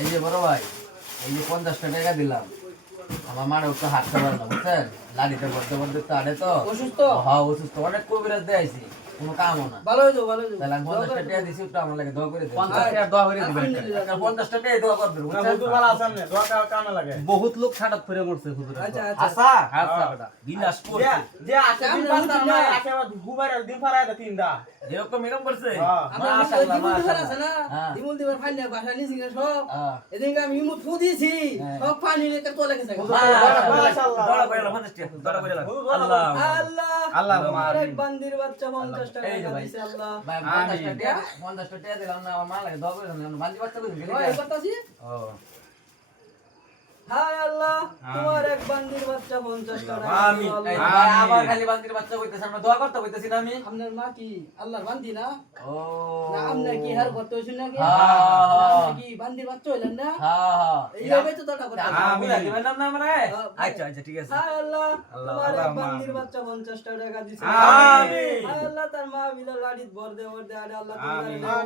এই যে বড় ভাই, এই যে 50 টাকা দিলাম, আমার মার একটু হাত খাবার না বুঝছেন, লাড়িতে বলতে বলতে তো আরে তো অসুস্থ? হ্যাঁ অসুস্থ, অনেক কবিরাজ দেয়াইছি, কোনো কামও না। ভালো হইতো, ভালো হইতো। তাহলে আমি 50 টাকা দিছি, একটু আমার লাগে দোয়া করে দেন। 50 টাকা দোয়া করে দিবেন। একটা 50 টাকাই দোয়া করবেন না বুঝছেন। হুজুর ভালো আছেন না দোয়া কামে লাগে বহুত লোক খাটাত করে মরছে হুজুর। আচ্ছা, আচ্ছা। আসা আচ্ছা বেটা বিলাসপুর। যে আসে দিন পাঁচটা না আসে ঘুমার দিন ফারায় দে তিনটা এরকম এরকম করছে হ্যাঁ। আমরা মাশাআল্লাহ দিমুল দিবার আছে মাশাআল্লাহ। না? হ্যাঁ। দিমুল দিবার ফাইনা বাসা নিছি গা সব। হ্যাঁ। এদিকে আমি ইমুত ফুদিছি, হ্যাঁ। সব পানি লেকে তোলে গেছে গা। মাশাআল্লাহ। দোয়া করে 50 টাকা, দোয়া করে দাও। আল্লাহ আল্লাহ, আল্লাহ তোমার এক বান্দির বাচ্চা 50 টাকা এই যে ভাই। দিছে আল্লাহ। ভাই 50 টাকা দিলাম না, আমার মা লাগে দোয়া করে দেন, বান্দি বাচ্চা করে দিন। ওই করতাছি। ও হায় আল্লাহ, তোমার এক বান্দির বাচ্চা 50 টাকা আমিন। দিছে এই আল্লাহ। ভাই, আবার খালি বান্দির বাচ্চা কইতেছে, আমরা দোয়া করতে কইতেছি না আমি। আপনার মা কি আল্লাহর বান্দি না? ও না আপনার কি হার করতে হইছেন নাকি? হ্যাঁ। আপনি কি বান্দির বাচ্চা হইলেন না? হ্যাঁ এই ভাবে তো দোয়া করতে হবে। আমি দিবেন না আমরা। আচ্ছা আচ্ছা ঠিক আছে। হায় আল্লাহ, আল্লাহ, তোমার এক আল্লাহ, বান্দির বাচ্চা 50 টাকা দিছে। আমিন। হায় আল্লাহ, তার মা বিলা লাড়িত ভর দে আরে আল্লাহ আমিন। তোমার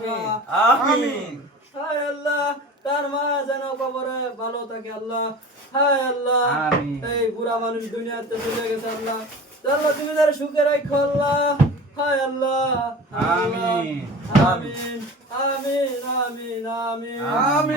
আমিন। হায় আল্লাহ, তার মা যেন কবরে ভালো থাকে আল্লাহ। হায় আল্লাহ, আমিন। এই বুড়া মানুষ দুনিয়াতে চলে গেছে আল্লাহ। আল্লাহ তুমি তার সুখে রাখো আল্লাহ। হায় আল্লাহ, আমিন। আমিন আমিন আমিন আমিন আমিন।